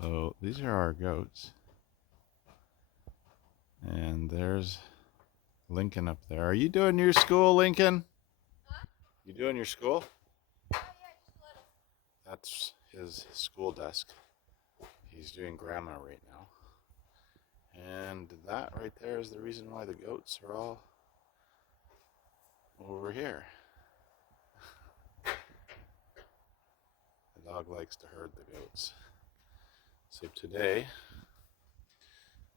So these are our goats. And there's Lincoln up there. Are you doing your school, Lincoln? Huh? You doing your school? Oh yeah, just a little. That's his school desk. He's doing grammar right now. And that right there is the reason why the goats are all over here. The dog likes to herd the goats. So today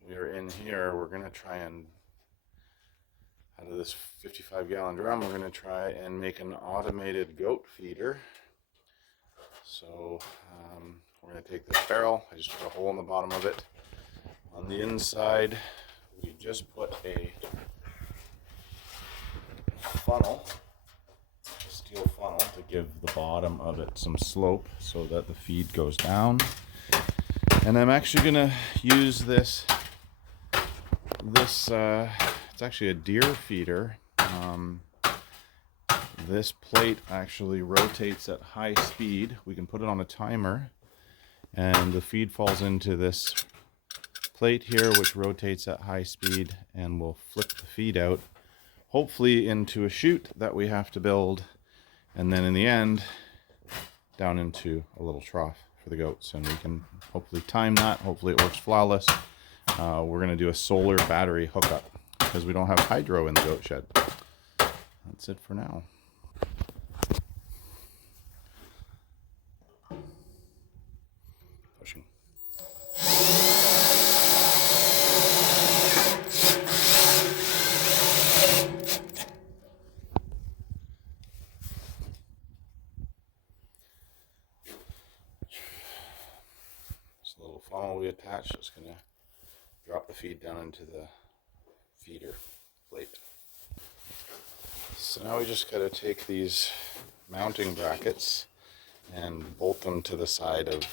we are in here. We're going to try and, out of this 55-gallon drum, we're going to try and make an automated goat feeder. So we're going to take this barrel. I just put a hole in the bottom of it. On the inside, we just put a funnel, a steel funnel, to give the bottom of it some slope so that the feed goes down. And I'm actually going to use this, it's actually a deer feeder. This plate actually rotates at high speed. We can put it on a timer, and the feed falls into this plate here, which rotates at high speed, and will flip the feed out, hopefully into a chute that we have to build, and then in the end down into a little trough for the goats. And we can hopefully time that. Hopefully it works flawless. We're going to do a solar battery hookup because we don't have hydro in the goat shed. That's it for now. Pushing. This little funnel we attached is going to drop the feed down into the feeder plate. So now we just got to take these mounting brackets and bolt them to the side of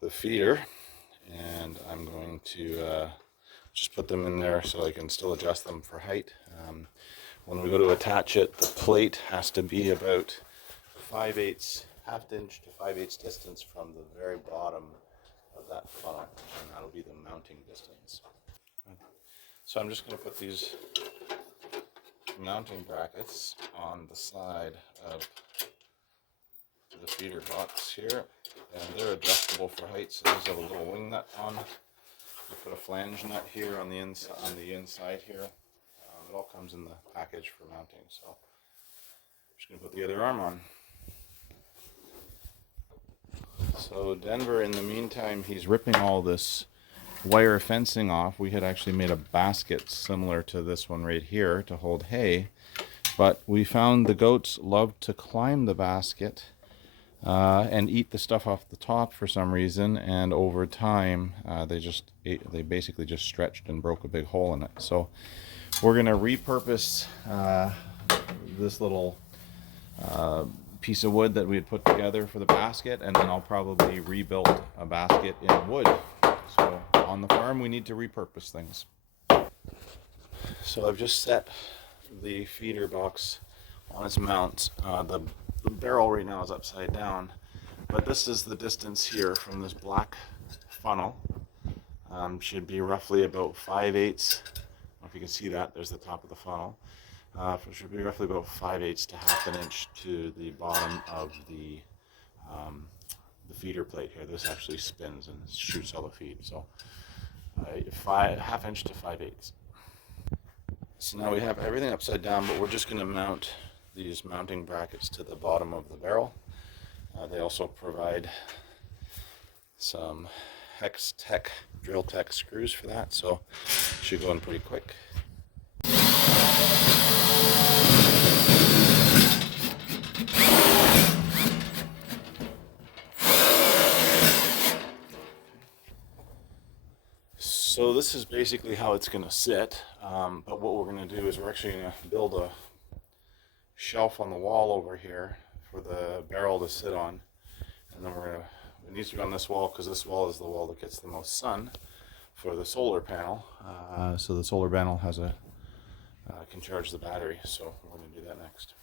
the feeder, and I'm going to just put them in there so I can still adjust them for height. When we go to attach it, the plate has to be about 5/8, half inch to 5/8 distance from the very bottom of that funnel, and that'll be the mounting distance. So I'm just going to put these mounting brackets on the side of the feeder box here, and they're adjustable for height. So there's a little wing nut on. We put a flange nut here on the inside here. It all comes in the package for mounting. So I'm just going to put the other arm on. So Denver, in the meantime, he's ripping all this wire fencing off. We had actually made a basket similar to this one right here to hold hay, but we found the goats love to climb the basket and eat the stuff off the top for some reason, and over time they basically just stretched and broke a big hole in it. So we're going to repurpose this little piece of wood that we had put together for the basket, and then I'll probably rebuild a basket in wood. So on the farm we need to repurpose things. So I've just set the feeder box on its mount. The barrel right now is upside down, but this is the distance here from this black funnel. Should be roughly about 5/8. I don't know if you can see that. There's the top of the funnel. It should be roughly about 5/8 to half an inch to the bottom of the feeder plate here. This actually spins and shoots all the feed. So half inch to 5/8. So now we have everything upside down, but we're just going to mount these mounting brackets to the bottom of the barrel. They also provide some Hex Tech Drill Tech screws for that, so it should go in pretty quick. So this is basically how it's going to sit, but what we're going to do is we're actually going to build a shelf on the wall over here for the barrel to sit on, and then it needs to be on this wall because this wall is the wall that gets the most sun for the solar panel. So the solar panel has can charge the battery, so we're going to do that next.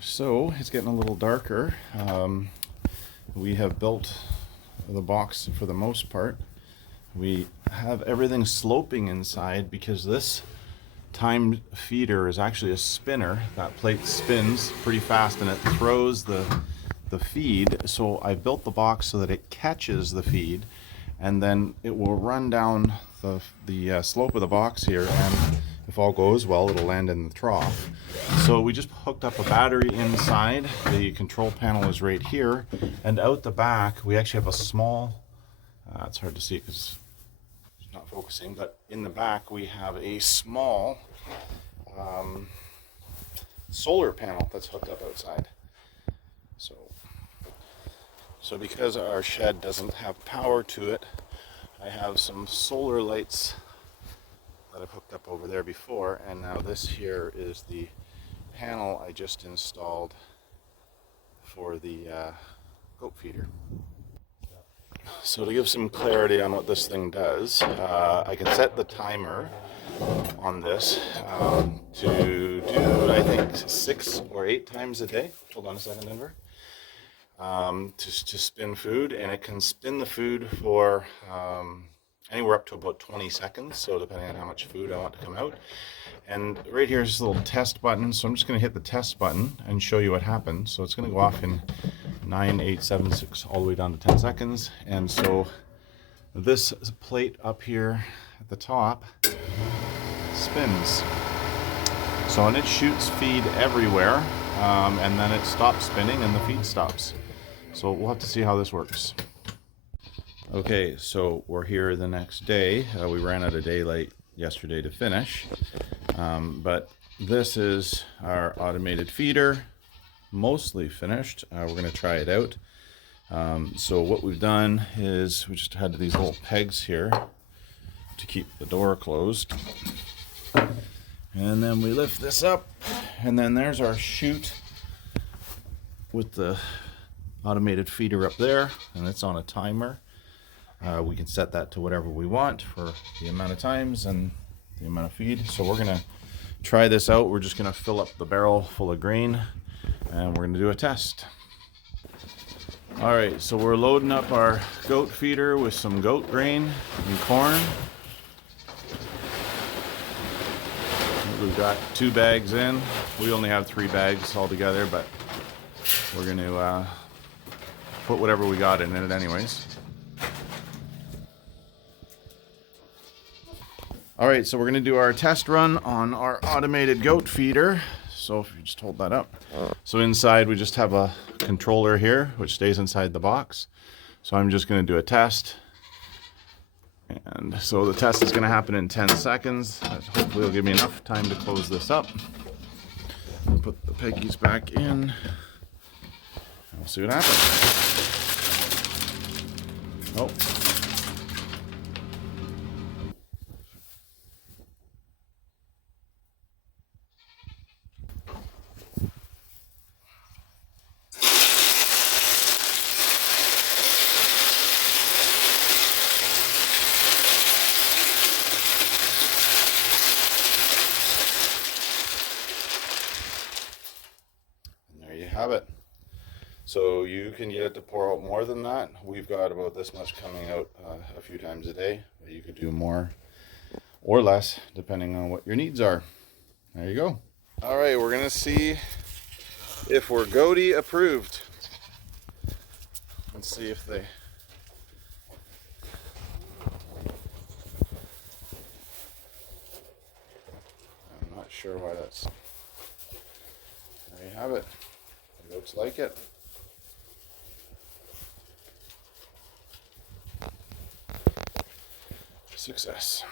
So it's getting a little darker. We have built the box for the most part. We have everything sloping inside because this timed feeder is actually a spinner. That plate spins pretty fast and it throws the feed. So I built the box so that it catches the feed, and then it will run down the slope of the box here, and if all goes well, it'll land in the trough. So we just hooked up a battery inside. The control panel is right here, and out the back we actually have a small, it's hard to see because it's not focusing, but in the back we have a small solar panel that's hooked up outside. So because our shed doesn't have power to it, I have some solar lights that I've hooked up over there before, and now this here is the panel I just installed for the goat feeder. So to give some clarity on what this thing does, I can set the timer on this to do, I think, 6 or 8 times a day. Hold on a second, Denver. To spin food, and it can spin the food for anywhere up to about 20 seconds, so depending on how much food I want to come out. And right here is this little test button, so I'm just going to hit the test button and show you what happens. So it's going to go off in 9, 8, 7, 6, all the way down to 10 seconds. And so this plate up here at the top spins. So, and it shoots feed everywhere, and then it stops spinning and the feed stops. So we'll have to see how this works. Okay, so we're here the next day. We ran out of daylight yesterday to finish, but this is our automated feeder, mostly finished. We're going to try it out. So what we've done is we just had these little pegs here to keep the door closed. And then we lift this up, and then there's our chute with the automated feeder up there, and it's on a timer. We can set that to whatever we want for the amount of times and the amount of feed. So we're gonna try this out. We're just gonna fill up the barrel full of grain, and we're gonna do a test. All right, so we're loading up our goat feeder with some goat grain and corn. We've got 2 bags in. We only have 3 bags altogether, but we're going to put whatever we got in it anyways. All right, so we're going to do our test run on our automated goat feeder. So if you just hold that up. So inside we just have a controller here, which stays inside the box. So I'm just going to do a test. And so the test is going to happen in 10 seconds. Hopefully it'll give me enough time to close this up. I'll put the peggies back in. And we'll see what happens. Oh. Have it. So you can get it to pour out more than that. We've got about this much coming out a few times a day, but you could do more or less depending on what your needs are. There you go. All right, we're gonna see if we're Goaty approved. Let's see if they I'm not sure why that's there you have it. Looks like it. Success.